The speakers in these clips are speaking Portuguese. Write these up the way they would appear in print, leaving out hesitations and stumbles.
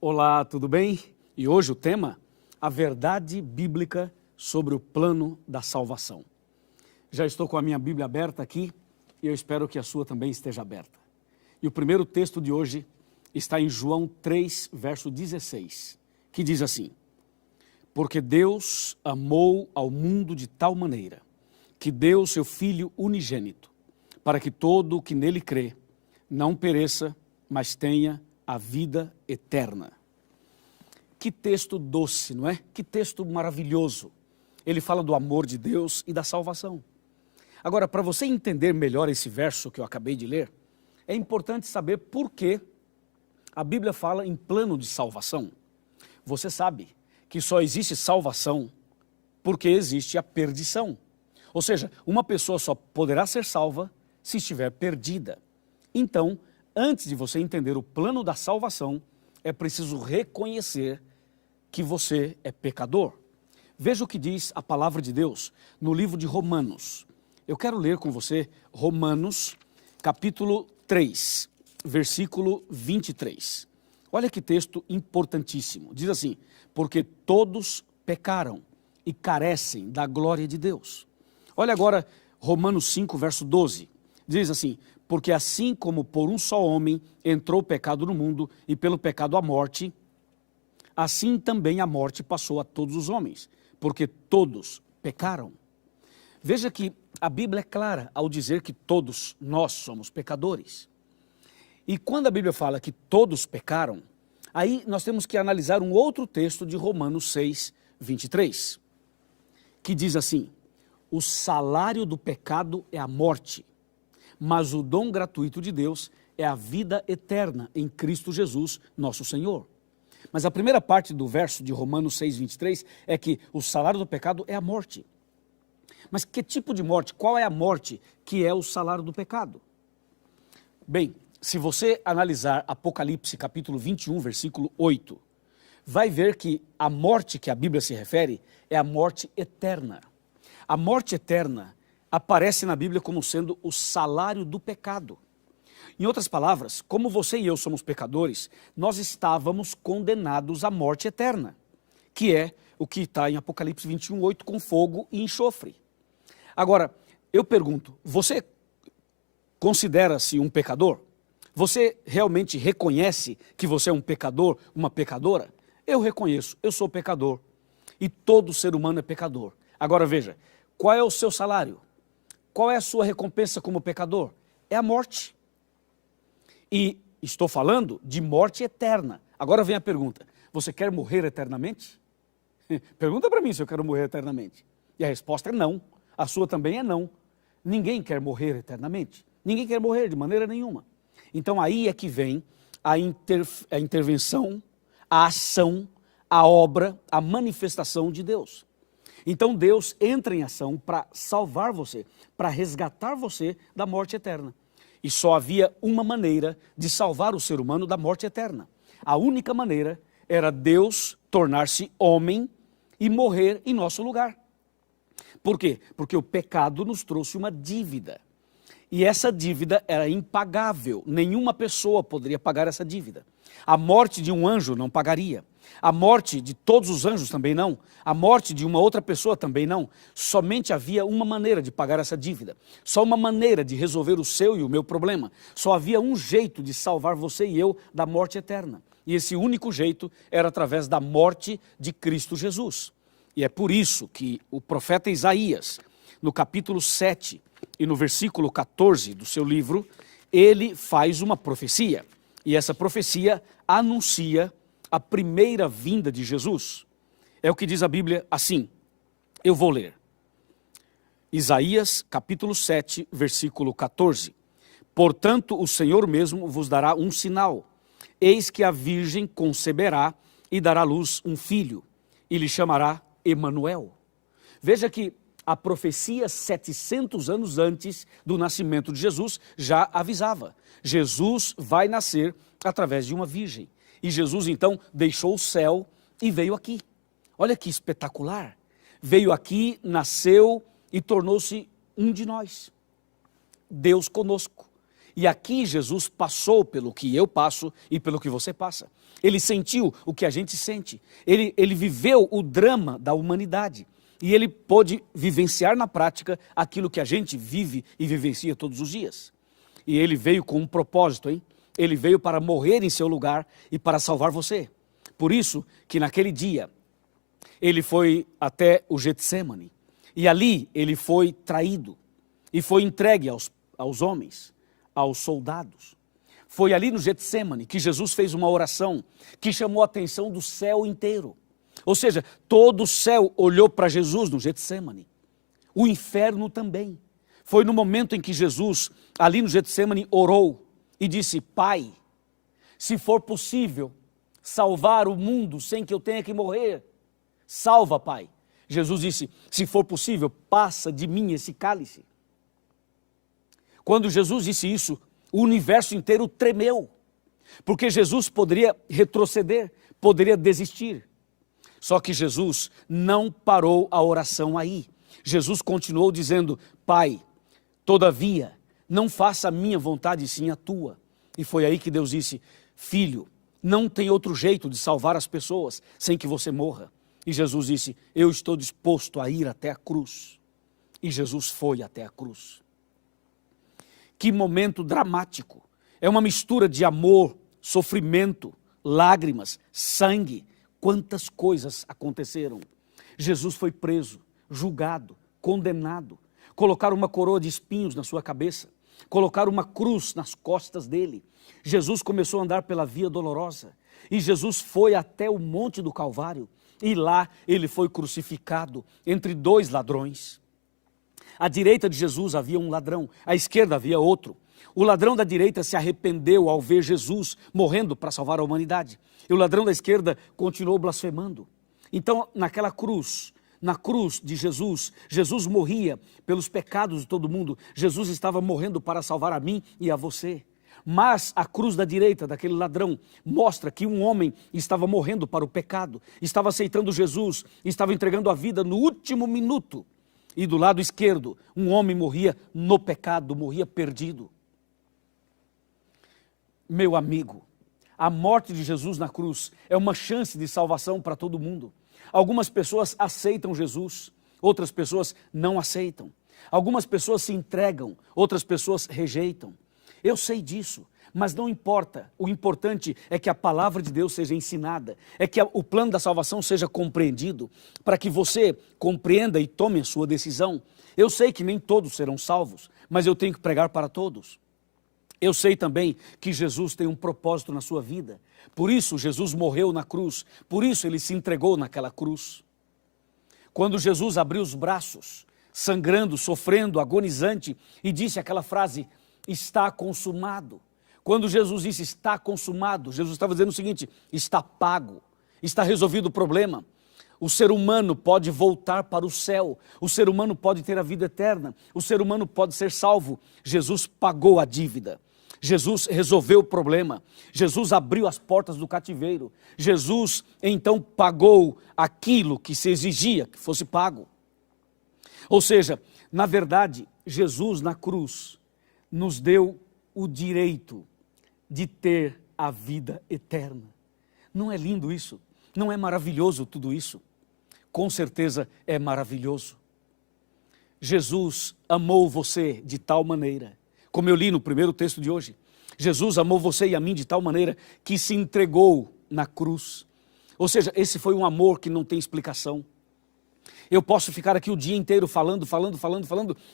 Olá, tudo bem? E hoje o tema, a verdade bíblica sobre o plano da salvação. Já estou com a minha Bíblia aberta aqui e eu espero que a sua também esteja aberta. E o primeiro texto de hoje está em João 3, verso 16, que diz assim: Porque Deus amou ao mundo de tal maneira que deu seu Filho unigênito, para que todo o que nele crê não pereça, mas tenha a vida eterna. Que texto doce, não é? Que texto maravilhoso. Ele fala do amor de Deus e da salvação. Agora, para você entender melhor esse verso que eu acabei de ler, é importante saber por que a Bíblia fala em plano de salvação. Você sabe que só existe salvação porque existe a perdição. Ou seja, uma pessoa só poderá ser salva se estiver perdida. Então, antes de você entender o plano da salvação, é preciso reconhecer que você é pecador. Veja o que diz a palavra de Deus no livro de Romanos. Eu quero ler com você Romanos, capítulo 3, versículo 23. Olha que texto importantíssimo. Diz assim: porque todos pecaram e carecem da glória de Deus. Olha agora Romanos 5, verso 12. Diz assim: porque assim como por um só homem entrou o pecado no mundo e pelo pecado a morte, assim também a morte passou a todos os homens, porque todos pecaram. Veja que a Bíblia é clara ao dizer que todos nós somos pecadores. E quando a Bíblia fala que todos pecaram, aí nós temos que analisar um outro texto de Romanos 6, 23, que diz assim: o salário do pecado é a morte, mas o dom gratuito de Deus é a vida eterna em Cristo Jesus, nosso Senhor. Mas a primeira parte do verso de Romanos 6, 23 é que o salário do pecado é a morte. Mas que tipo de morte? Qual é a morte que é o salário do pecado? Bem, se você analisar Apocalipse capítulo 21, versículo 8, vai ver que a morte que a Bíblia se refere é a morte eterna. A morte eterna aparece na Bíblia como sendo o salário do pecado. Em outras palavras, como você e eu somos pecadores, nós estávamos condenados à morte eterna, que é o que está em Apocalipse 21, 8, com fogo e enxofre. Agora, eu pergunto, você considera-se um pecador? Você realmente reconhece que você é um pecador, uma pecadora? Eu reconheço, eu sou pecador. E todo ser humano é pecador. Agora veja, qual é o seu salário? Qual é a sua recompensa como pecador? É a morte. E estou falando de morte eterna. Agora vem a pergunta: você quer morrer eternamente? Pergunta para mim se eu quero morrer eternamente. E a resposta é não. A sua também é não. Ninguém quer morrer eternamente. Ninguém quer morrer de maneira nenhuma. Então aí é que vem a intervenção, a ação, a obra, a manifestação de Deus. Então Deus entra em ação para salvar você, para resgatar você da morte eterna. E só havia uma maneira de salvar o ser humano da morte eterna. A única maneira era Deus tornar-se homem e morrer em nosso lugar. Por quê? Porque o pecado nos trouxe uma dívida. E essa dívida era impagável. Nenhuma pessoa poderia pagar essa dívida. A morte de um anjo não pagaria. A morte de todos os anjos também não. A morte de uma outra pessoa também não. Somente havia uma maneira de pagar essa dívida. Só uma maneira de resolver o seu e o meu problema. Só havia um jeito de salvar você e eu da morte eterna. E esse único jeito era através da morte de Cristo Jesus. E é por isso que o profeta Isaías, no capítulo 7 e no versículo 14 do seu livro, ele faz uma profecia. E essa profecia anuncia a primeira vinda de Jesus. É o que diz a Bíblia assim, eu vou ler. Isaías, capítulo 7, versículo 14. Portanto, o Senhor mesmo vos dará um sinal. Eis que a virgem conceberá e dará à luz um filho, e lhe chamará Emanuel. Veja que a profecia 700 anos antes do nascimento de Jesus já avisava. Jesus vai nascer através de uma virgem. E Jesus então deixou o céu e veio aqui. Olha que espetacular. Veio aqui, nasceu e tornou-se um de nós. Deus conosco. E aqui Jesus passou pelo que eu passo e pelo que você passa. Ele sentiu o que a gente sente. Ele viveu o drama da humanidade. E ele pôde vivenciar na prática aquilo que a gente vive e vivencia todos os dias. E ele veio com um propósito, hein? Ele veio para morrer em seu lugar e para salvar você. Por isso que naquele dia ele foi até o Getsêmani. E ali ele foi traído e foi entregue aos homens, aos soldados. Foi ali no Getsêmani que Jesus fez uma oração que chamou a atenção do céu inteiro. Ou seja, todo o céu olhou para Jesus no Getsêmani. O inferno também. Foi no momento em que Jesus, ali no Getsêmani, orou e disse: Pai, se for possível salvar o mundo sem que eu tenha que morrer, salva, Pai. Jesus disse: se for possível, passa de mim esse cálice. Quando Jesus disse isso, o universo inteiro tremeu, porque Jesus poderia retroceder, poderia desistir. Só que Jesus não parou a oração aí. Jesus continuou dizendo: Pai, todavia, não faça a minha vontade, sim a tua. E foi aí que Deus disse: Filho, não tem outro jeito de salvar as pessoas sem que você morra. E Jesus disse: eu estou disposto a ir até a cruz. E Jesus foi até a cruz. Que momento dramático. É uma mistura de amor, sofrimento, lágrimas, sangue. Quantas coisas aconteceram. Jesus foi preso, julgado, condenado. Colocaram uma coroa de espinhos na sua cabeça. Colocaram uma cruz nas costas dele. Jesus começou a andar pela via dolorosa. E Jesus foi até o Monte do Calvário. E lá ele foi crucificado entre dois ladrões. À direita de Jesus havia um ladrão, à esquerda havia outro. O ladrão da direita se arrependeu ao ver Jesus morrendo para salvar a humanidade. E o ladrão da esquerda continuou blasfemando. Então, naquela cruz, na cruz de Jesus, Jesus morria pelos pecados de todo mundo. Jesus estava morrendo para salvar a mim e a você. Mas a cruz da direita daquele ladrão mostra que um homem estava morrendo para o pecado, estava aceitando Jesus, estava entregando a vida no último minuto. E do lado esquerdo, um homem morria no pecado, morria perdido. Meu amigo, a morte de Jesus na cruz é uma chance de salvação para todo mundo. Algumas pessoas aceitam Jesus, outras pessoas não aceitam. Algumas pessoas se entregam, outras pessoas rejeitam. Eu sei disso, mas não importa. O importante é que a palavra de Deus seja ensinada, é que o plano da salvação seja compreendido, para que você compreenda e tome a sua decisão. Eu sei que nem todos serão salvos, mas eu tenho que pregar para todos. Eu sei também que Jesus tem um propósito na sua vida. Por isso Jesus morreu na cruz, por isso ele se entregou naquela cruz. Quando Jesus abriu os braços, sangrando, sofrendo, agonizante, e disse aquela frase: está consumado. Quando Jesus disse está consumado, Jesus estava dizendo o seguinte: está pago, está resolvido o problema. O ser humano pode voltar para o céu, o ser humano pode ter a vida eterna, o ser humano pode ser salvo. Jesus pagou a dívida, Jesus resolveu o problema, Jesus abriu as portas do cativeiro, Jesus então pagou aquilo que se exigia que fosse pago. Ou seja, na verdade, Jesus na cruz nos deu o direito de ter a vida eterna. Não é lindo isso? Não é maravilhoso tudo isso? Com certeza é maravilhoso. Jesus amou você de tal maneira, como eu li no primeiro texto de hoje, Jesus amou você e a mim de tal maneira que se entregou na cruz. Ou seja, esse foi um amor que não tem explicação. Eu posso ficar aqui o dia inteiro falando,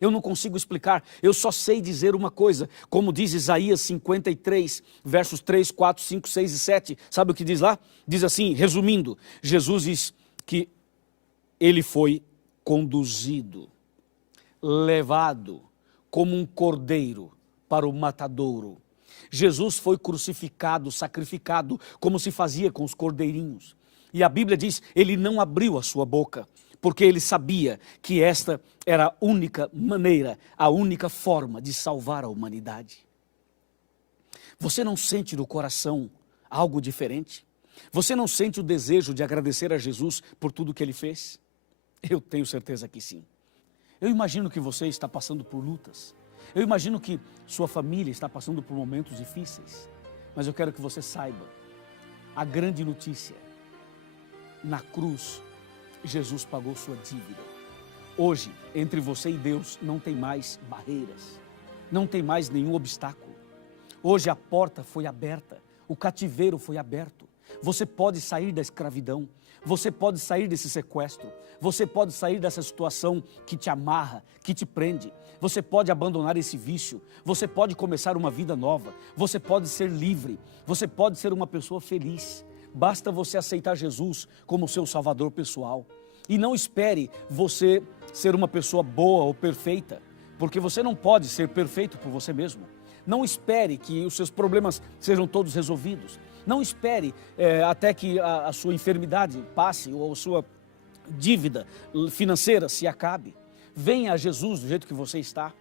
eu não consigo explicar, eu só sei dizer uma coisa, como diz Isaías 53, versos 3, 4, 5, 6 e 7, sabe o que diz lá? Diz assim, resumindo, Jesus diz que ele foi conduzido, levado como um cordeiro para o matadouro. Jesus foi crucificado, sacrificado, como se fazia com os cordeirinhos. E a Bíblia diz, ele não abriu a sua boca, porque ele sabia que esta era a única maneira, a única forma de salvar a humanidade. Você não sente no coração algo diferente? Você não sente o desejo de agradecer a Jesus por tudo que ele fez? Eu tenho certeza que sim. Eu imagino que você está passando por lutas. Eu imagino que sua família está passando por momentos difíceis, mas eu quero que você saiba a grande notícia: na cruz, Jesus pagou sua dívida. Hoje, entre você e Deus, não tem mais barreiras, não tem mais nenhum obstáculo. Hoje a porta foi aberta, o cativeiro foi aberto. Você pode sair da escravidão, você pode sair desse sequestro, você pode sair dessa situação que te amarra, que te prende. Você pode abandonar esse vício, você pode começar uma vida nova, você pode ser livre, você pode ser uma pessoa feliz. Basta você aceitar Jesus como seu salvador pessoal. E não espere você ser uma pessoa boa ou perfeita, porque você não pode ser perfeito por você mesmo. Não espere que os seus problemas sejam todos resolvidos. Não espere até que a sua enfermidade passe ou a sua dívida financeira se acabe. Venha a Jesus do jeito que você está.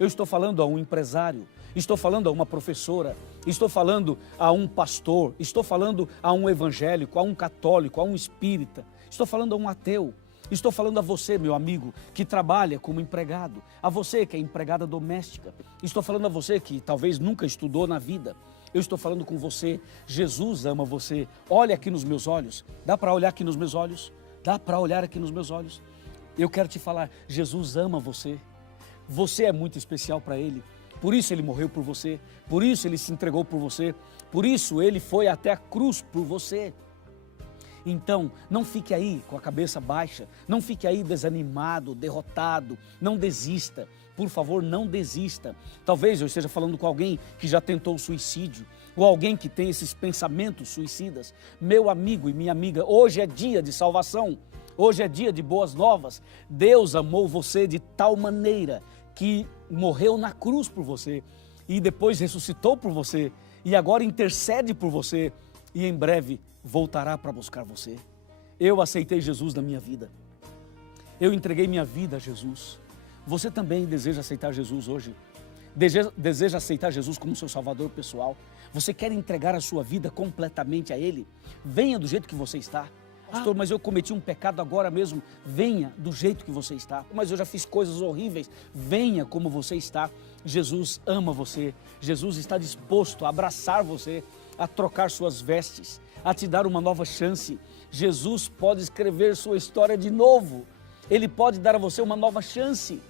Eu estou falando a um empresário, estou falando a uma professora, estou falando a um pastor, estou falando a um evangélico, a um católico, a um espírita, estou falando a um ateu. Estou falando a você, meu amigo, que trabalha como empregado, a você que é empregada doméstica. Estou falando a você que talvez nunca estudou na vida. Eu estou falando com você. Jesus ama você. Olha aqui nos meus olhos. Dá para olhar aqui nos meus olhos? Dá para olhar aqui nos meus olhos? Eu quero te falar, Jesus ama você. Você é muito especial para Ele. Por isso Ele morreu por você. Por isso Ele se entregou por você. Por isso Ele foi até a cruz por você. Então, não fique aí com a cabeça baixa, não fique aí desanimado, derrotado, não desista. Por favor, não desista. Talvez eu esteja falando com alguém que já tentou o suicídio, ou alguém que tem esses pensamentos suicidas. Meu amigo e minha amiga, hoje é dia de salvação, hoje é dia de boas novas. Deus amou você de tal maneira que morreu na cruz por você, e depois ressuscitou por você, e agora intercede por você, e em breve voltará para buscar você. Eu aceitei Jesus na minha vida. Eu entreguei minha vida a Jesus. Você também deseja aceitar Jesus hoje? Deseja aceitar Jesus como seu salvador pessoal? Você quer entregar a sua vida completamente a Ele? Venha do jeito que você está. Pastor, mas eu cometi um pecado agora mesmo. Venha do jeito que você está. Mas eu já fiz coisas horríveis. Venha como você está. Jesus ama você. Jesus está disposto a abraçar você, a trocar suas vestes, a te dar uma nova chance. Jesus pode escrever sua história de novo. Ele pode dar a você uma nova chance.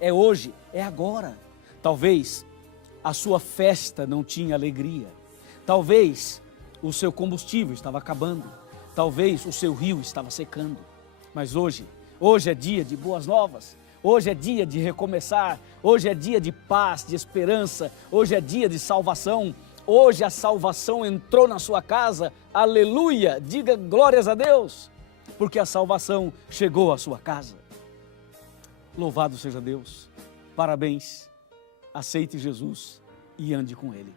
É hoje, é agora. Talvez a sua festa não tinha alegria. Talvez o seu combustível estava acabando. Talvez o seu rio estava secando. Mas hoje é dia de boas novas. Hoje é dia de recomeçar. Hoje é dia de paz, de esperança. Hoje é dia de salvação. Hoje a salvação entrou na sua casa, aleluia, diga glórias a Deus, porque a salvação chegou à sua casa. Louvado seja Deus, parabéns, aceite Jesus e ande com Ele.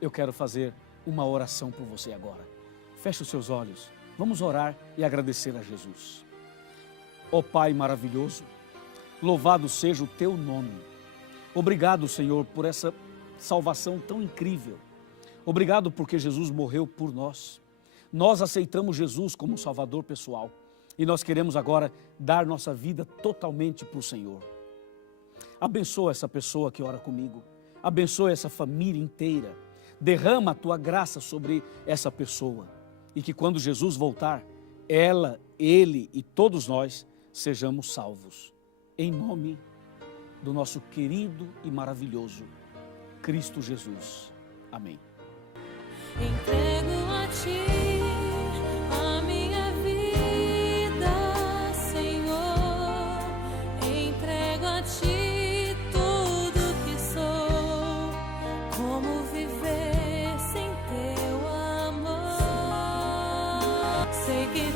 Eu quero fazer uma oração por você agora. Feche os seus olhos, vamos orar e agradecer a Jesus. Ó Pai maravilhoso, louvado seja o Teu nome. Obrigado, Senhor, por essa salvação tão incrível. Obrigado porque Jesus morreu por nós. Nós aceitamos Jesus como Salvador pessoal e nós queremos agora dar nossa vida totalmente para o Senhor. Abençoa essa pessoa que ora comigo. Abençoa essa família inteira. Derrama a Tua graça sobre essa pessoa e que quando Jesus voltar, ela, ele e todos nós sejamos salvos. Em nome do nosso querido e maravilhoso Cristo Jesus. Amém. Entrego a Ti a minha vida, Senhor. Entrego a Ti tudo que sou. Como viver sem Teu amor? Sei que